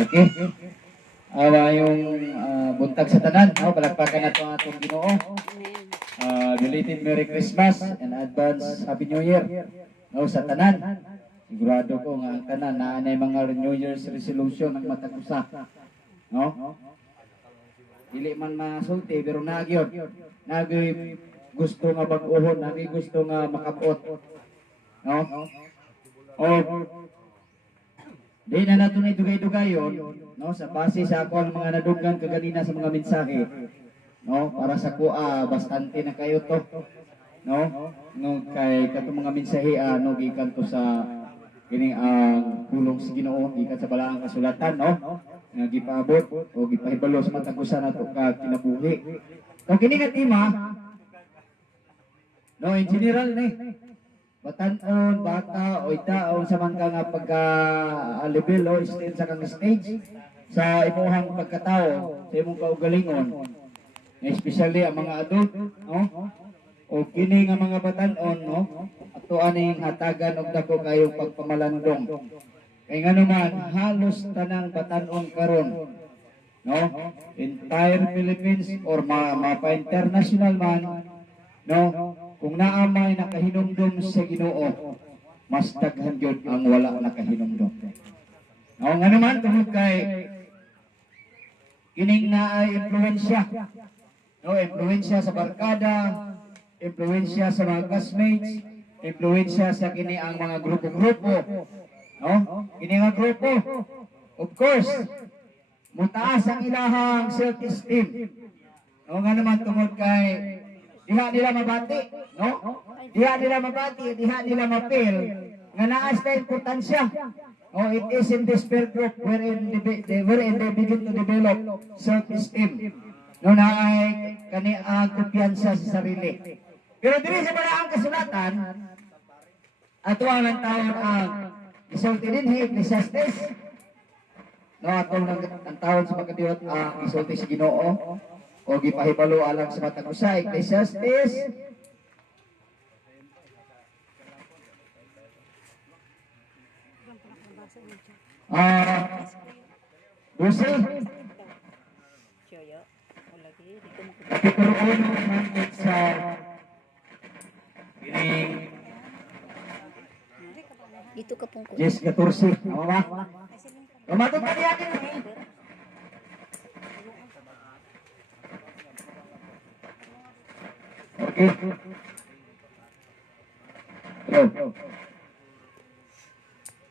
Okay. Awa yung buntag sa tanan, no? Palagpakan na ito ang atong Ginoo. Belated Merry Christmas and advance Happy New Year. No, sa tanan. Sigurado ko nga ang tanan na anay mga New Year's resolution ang matagusa. No? Dili man masulti pero nagyod. Nagi gusto nga bag-ohon, nagi gusto nga makapot. No? O di na nato na dugay-dugayon, no, sa base sa ako ang mga nadunggan kaganina sa mga mensahe, no, para sa kuha bastante na kayo to, no, kay katong mga mensahe no gikan to sa kining ang pulong sa Ginoo gikan sa balaang kasulatan, no, nga gipaabot o gipahibalo sa matagusan nato ka kinabuhi. So kini nga tema, no, in general ni batanon, bata o itaon sa man ka nga pagka-level o stage sa kang stage sa imuhang pagkatao, sa imong kaugalingon. Especially ang mga adult, no? O kini nga mga batanon, no? Ato aning hatagan og dako kayong pagpamalandong. Kay ngano man halos tanang batanon karon, no? Entire Philippines or mapa-international man, no? Kung naamay nakahinumdum sa Ginoo, mas daghan gyud ang wala nakahinumdum. No, nga naman tungod kay kining naay impluwensya. No, impluwensya sa barkada, impluwensya sa mga classmates, impluwensya sa kini ang mga grupo-grupo. No? Kini nga grupo, of course, mutaas ang ilahang self-esteem. No, nga naman tungod kay diha nila mabati, no? Diha nila mabati, diha nila mapil nga naas na importansya. Oh, it is in this peer group wherein they begin to develop self-esteem. No, naay kani ang kumpiyansa sa sarili. Pero diri sa balaang kasulatan, ato ang tawon ang isulti dinhi Ecclesiastes. No, atong ang tawon sa pagkadiot ang isulti sa Ginoo. O gipahibalo alang sa matag usa Ecclesiastes Busi kapitulo 1 sa Dito ka pong 10-14. Tama ba? Tumatong ka niya din. Okay.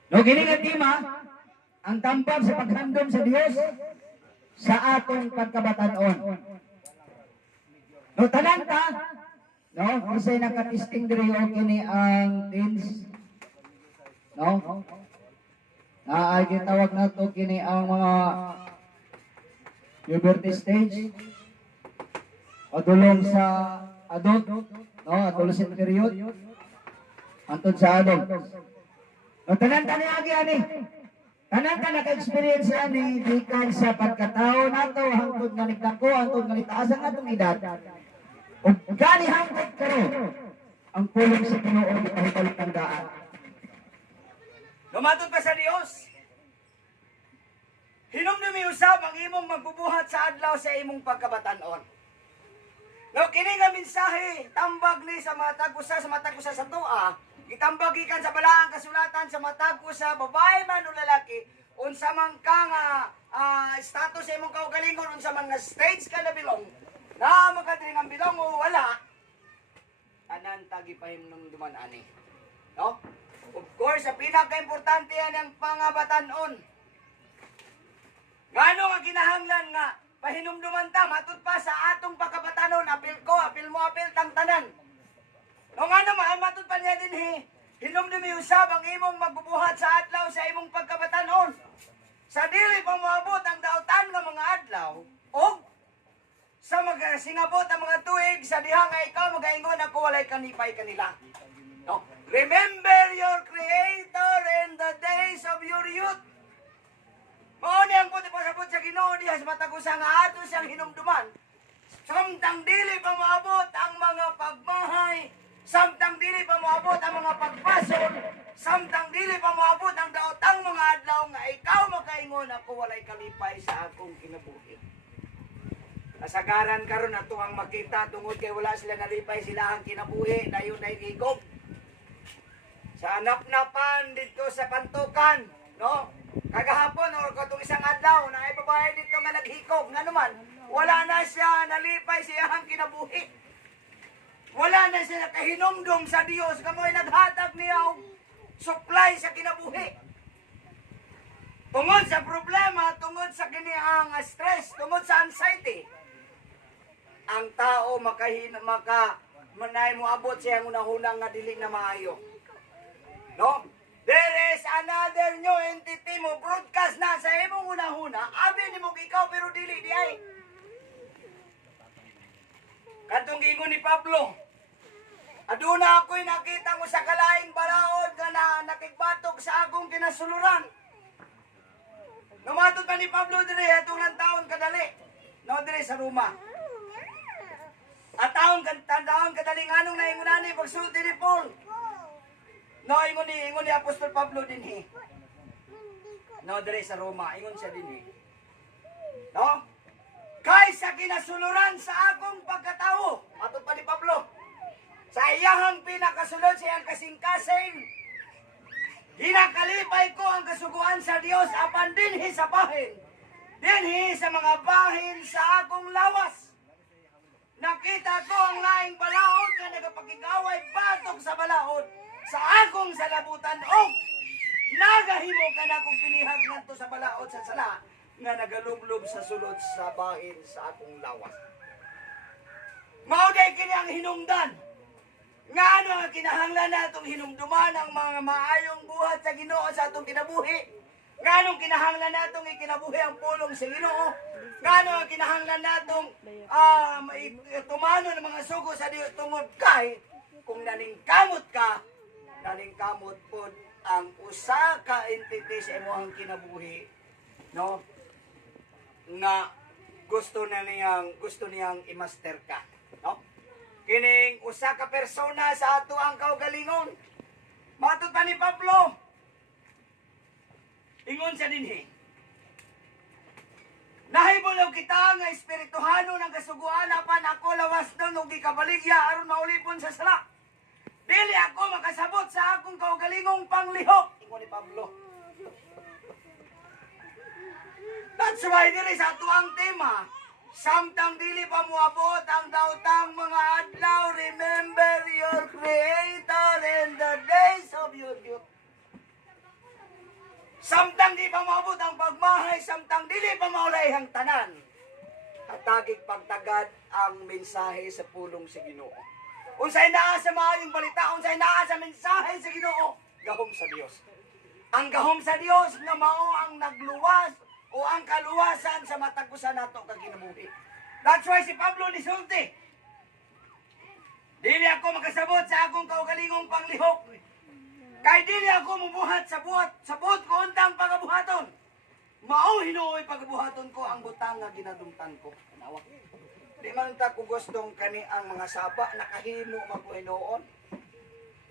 No, kini nga tema, ang tambag sa paghandom sa Dios sa atong pagkabatanon. No, tanan ta, no, kasi nakatisting diri o kini ang teens. No? Ay gitawag nato kini ang mga puberty stage. Adulong sa adult, no, adolescent period. Antod sa adult. No, tanan ta niagi ani. Tanan ta naka-experience ani gikan sa pagkatao nato hangtod nga nagdako, hangtod nga nitaas ang atong edad. Ug gani hangtod karon ang pulong sa Ginoo gipahibalo tandaan. Lumatod pa sa Dios. Hinumdumi usab ang imong magbubuhat sa adlaw sa imong pagkabatanon. No, kini nga mensahe tambag ni sa matag usa sa tua, gitambag gikan sa balaang kasulatan sa matag usa babae man o lalaki, unsa man ka nga status sa imong kaugalingon, unsa man nga stage ka na bilong, na makadring ang bilong o wala, tanan tagi pahimnumduman ani. No? Of course, sa pinaka-importante yan ang pangabatanon. Ngano nga kinahanglan nga pahinumduman ta, matod pa sa atong pagkabatanon, apil ko, apil mo, apil tang tanan. No nga naman, matod pa niya din hinumdumi usab ang imong magbubuhat sa adlaw sa imong pagkabatanon. Sa dili pa moabot ang dautan nga mga adlaw, o sa singabot ang mga tuig, sa diha nga ikaw magaingon ako walay kanipay kanila. No? Remember your Creator in the days of your youth. Mauni ang puti pasabot sa Ginoo diha sa matagusa nga ato siyang hinumduman. Samtang dili pa moabot ang mga pagmahay, samtang dili pa moabot ang mga pagpasol, samtang dili pa moabot ang daotang mga adlaw nga ikaw makaingon ako walay kasagaran karon ato ang makita tungod kay wala sila nalipay sila ang kinabuhi dayon ay higop. Sa napnapan dito sa Pantukan, no? Kagahapon or katong isang adlaw na ay babae dito nga naghikog nga naman wala na siya nalipay siya ang kinabuhi. Wala na siya nakahinumdum sa Dios kamoy naghatag niya og supply sa kinabuhi. Tungod sa problema, tungod sa kiniang stress, tungod sa anxiety, ang tao manay mo abot siya ang unahunang nga dili na maayo. No? There is another new entity mo broadcast na sa imong unahuna, abi ni mo ikaw pero dili di ay. Kadtong ingon ni Pablo, aduna ako'y nakita mo sa kalaing balaod nga na nakigbatok sa akong kinasuluran. Numatod pa ni Pablo dire atong ng taon kadali. No dire sa Roma. At taon kadaling anong naingunan ni pagsulti ni Paul. No ingon ni Apostol Pablo dinhi. No dire sa Roma, ingon siya dinhi. No? Kaysa kinasuluran sa akong pagkatao. Matod pa ni Pablo. Sa iyahang pinakasulod siyang kasing-kasing. Hinakalipay ko ang kasuguan sa Dios apan dinhi sa bahin. Dinhi sa mga bahin sa akong lawas. Nakita ko ang laing balaod nga nagapakigaway batok sa balaod sa akong salabutan og nagahimo ka na kong pinihag ngadto sa balaod sa sala nga nagalublob sa sulod sa bahin sa akong lawas. Mao day kini ang hinungdan. Nga ano ang kinahanglan natong hinumduman ang mga maayong buhat sa Ginoo sa atong kinabuhi. Nga anong kinahanglan natong ikinabuhi ang pulong sa Ginoo. Nga ano ang kinahanglan natong tumano ng mga sugo sa Dios tungod kay kung naningkamot ka, naningkamot pod ang usa ka entity sa imong kinabuhi, no? Nga gusto niyang i-master ka, no? Kining usa ka persona sa ato ang kaugalingon. Matod pa ni Pablo. Ingon sa dinhi. Nahibulaw kita nga espirituhano ng kasuguan apan ako lawas doon ug gikabaligya aron maulipon sa sala. Dili ako makasabot sa akong kaugalingong panglihok. Ingon ni Pablo. That's why diri sa ato ang tema. Samtang dili pa moabot ang daotang mga adlaw, remember your Creator in the days of your youth. Samtang di pa moabot ang pagmahay, samtang dili pa maulay ang tanan, hatagig pagtagad ang mensahe sa pulong sa Ginoo. Unsay naa sa maayong balita, unsay naa sa mensahe sa Ginoo, gahom sa Dios. Ang gahom sa Dios nga mao ang nagluwas o ang kaluwasan sa matagusan nato kag kinabuhi. That's why si Pablo nisulti. Dili ako makasabot sa akong kaugalingong panglihok. Kay dili ako mubuhat sa buot ko untang pagabuhaton. Mao hinuoy pagabuhaton ko ang butang nga ginadumtan ko. Nawa. Di man ta ko gustong kani ang mga saba nakahimo magpuhinoon.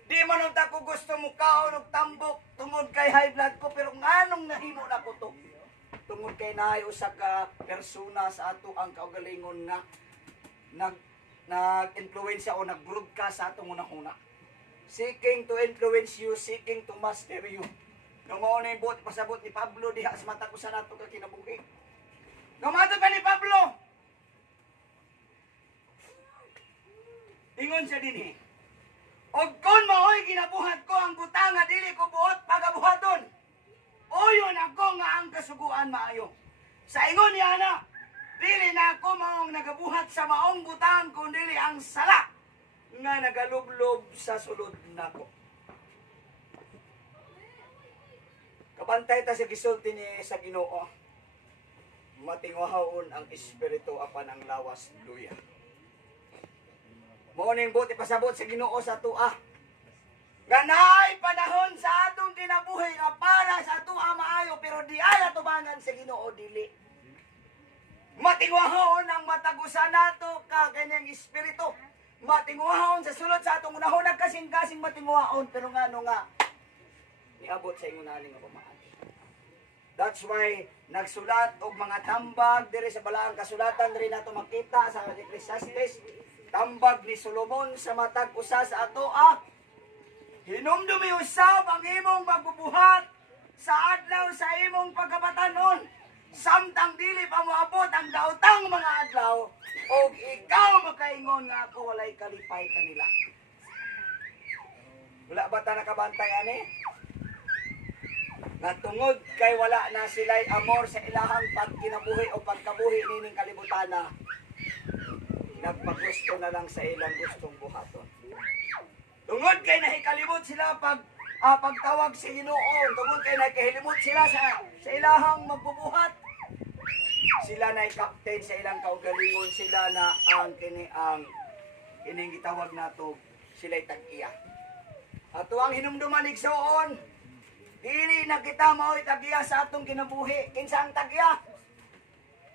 Di man ta ko gusto mo kaon og tambok tungod kay high blood ko pero nganong nahimo na ko to. Tungod kay naay usa ka persona sa ato ang kaugalingon nga nag-influensya o nag-broadcast sa atong unahuna. Seeking to influence you, seeking to master you. Nung mao na yung pasabot ni Pablo diha sa mata ko sa nato ka kinabuhi. Numatod pa ni Pablo. Ingon siya dinhi. Og kon maoy ginabuhat ko ang butang nga dili ko buot pagabuhaton. Oyon ako nga ang kasuguan maayo. Sa ingon niya na, dili na ako maong nagabuhat sa maong butang kundi ang sala nga nagalublob sa sulod nako. Kabantay ta sa gisulti ni sa Ginoo. Matingwahon ang espiritu apan ang lawas luya. Mao ning buti pasabot sa Ginoo sa tua. Ganay panahon sa atong kinabuhi nga para sa tua maayo pero di ay atubangan sa Ginoo dili. Matingwahon ang matagusan nato ka kanyang espiritu. Matingwahon sa sulod sa atong unahon nagkasing-kasing matingwahon pero ngano nga niabot sa ingon ani nga pamaagi. That's why nagsulat og mga tambag diri sa balaang kasulatan diri nato makita sa Ecclesiastes, tambag ni Solomon sa matag usa sa ato hinumdumi usab ang imong magbubuhat sa adlaw sa imong pagkabatanon, samtang dili pa moabot ang daotang mga adlaw, og ikaw makaingon nga ako walay kalipay kanila. Wala ba ta nakabantay ani? Nga tungod kay wala na sila'y amor sa ilahang pagkinabuhi o pagkabuhi nining kalibutana, nagpagusto na lang sa ilang gustong buhaton. Tungod kay nahikalibot sila pagtawag sa Ginoo, tungod kay nakahilimot sila sa ilahang magbubuhat, sila na captain sa ilang kaugalingon, sila na ang kining gitawag nato sila'y tag-iya. Ato ang hinumduman igsoon, dili na kita mao'y tag-iya sa atong kinabuhi. Kinsa ang tag-iya?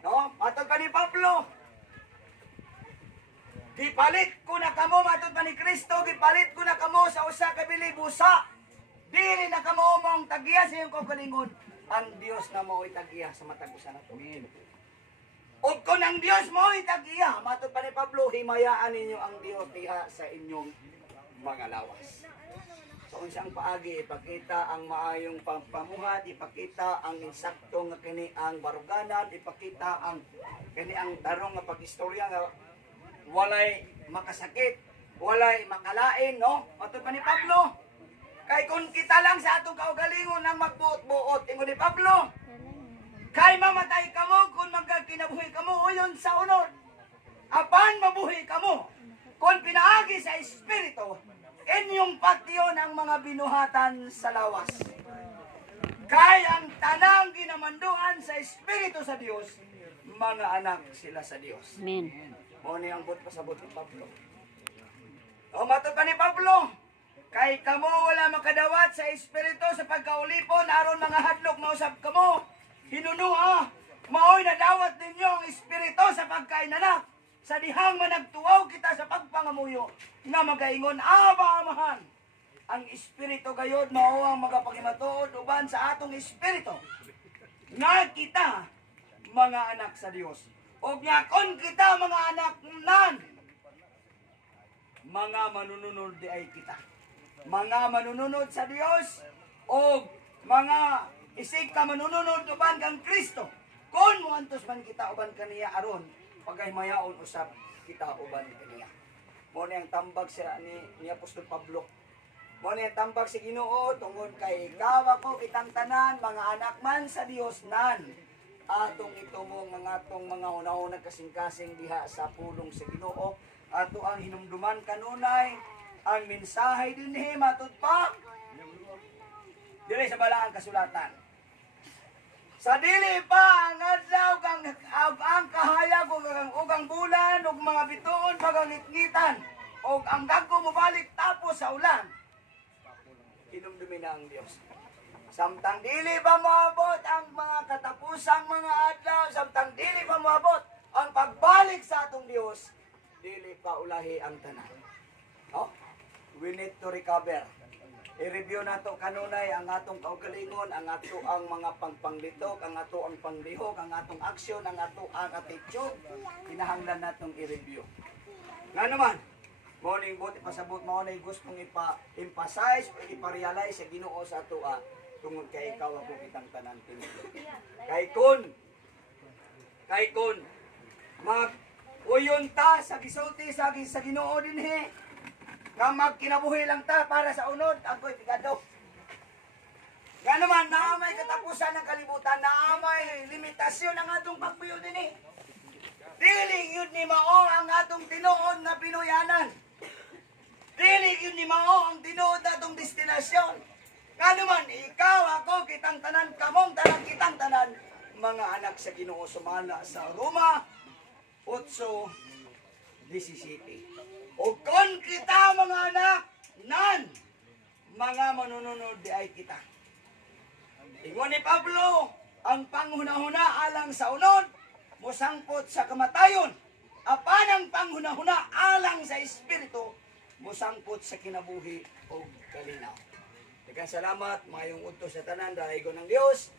No? Matod pa ni Pablo, gipalit ko na kamo, matod pa ni Kristo, gipalit ko na kamo sa usa ka bilibusa. Dili na kamo mong tag-iya sa iyong kaugalingon. Ang Dios na mao'y tag-iya sa matag usa nato. O kung ang Dios mao'y tag-iya, matod pa ni Pablo, himayaan ninyo ang Dios diha sa inyong mga lawas. So, unsang paagi, ipakita ang maayong pamuhat, ipakita ang insakto nga kini ang baruganan, ipakita ang kini ang tarong nga pag-istorya nga walay makasakit, walay makalain, no? Matod pa ni Pablo, kay kung kita lang sa atong kaugalingon ang magbuot-buot, ingon ni Pablo, kay mamatay kamo kung magkakinabuhi kamo uyon sa unod. Apan mabuhi kamo kung pinaagi sa Espiritu, inyong patyon ang mga binuhatan sa lawas. Kay ang tanang ginamanduan sa Espiritu sa Dios, mga anak sila sa Dios. Amen. Mo ni ang pasabot ni Pablo. O matod pa ni Pablo, kay kamo wala makadawat sa Espiritu sa pagkaulipon aron mga hadlok mausab kamo. Hinunua, mao'y nadawat ninyo ang Espiritu sa pagkainanak. Sa dihang managtuwaw kita sa pagpangamuyo nga magaingon, Aba, Amahan. Ang Espiritu gayod mao ang magapakimatuod uban sa atong Espiritu nga kita mga anak sa Dios. O nga kon kita mga anak nan, mga manununod di ay kita. Mga manununod sa Dios o mga isig ka manununod uban kang Kristo. Kon muantos man kita uban kaniya aron pagay mayaon usab kita uban kaniya. Mo ni ang tambag sa ni Apostol Pablo. Mo ni ang tambag sa Ginoo tungod kay ikaw ako kitang tanan mga anak man sa Dios nan. Atong itumong nga atong mga una-una kasing-kasing diha sa pulong sa Ginoo. Ato ang hinumduman kanunay ang mensahe dinhi matud pa dili sa balaang kasulatan. Sa dili pa ang adlaw kang ang kahayag ug ang bulan ug mga bituon pagangitngitan ug ang dagko mobalik tapos sa ulan. Hinumdumi na ang Dios. Samtang dili pa moabot ang mga katapusang mga adlaw, samtang dili pa moabot ang pagbalik sa atong Dios, dili pa ulahi ang tanan. No? We need to recover. I-review nato kanunay ang atong kaugalingon, ang ato ang mga pangpanglitok, ang ato ang panglihok, ang atong aksyon, ang ato ang attitude. Kinahanglan natong i-review. Nga naman, morning buti pasabot mo na gustong ipa-emphasize o ipa-realize sa Ginoo sa ato tungod kay ikaw ako kitang tanan tinuod. Kay kun mag-uyon ta sa gisulti sa Ginoo dinhi, nga magkinabuhi lang ta para sa unod, ako'y pigado. Nga naman, naamay katapusan ng kalibutan, naamay limitasyon ang atong pagpuyo din eh. Dili yun ni mao ang atong tinuod na pinuyanan. Dili yun ni mao ang tinuod na atong destinasyon. Nga naman, ikaw, ako, kitang tanan, kamong tanan, kitang tanan, mga anak sa Ginoo sumala sa Roma 8:17. O kon kita mga anak, nan, mga manununod di ay kita. Ingon ni Pablo, ang panghunahuna alang sa unod, musangpot sa kamatayon. Apan ang panghunahuna alang sa Espiritu, musangpot sa kinabuhi o kalinaw. Daghang salamat, mayong udto sa tanan, dahigon ng Dios.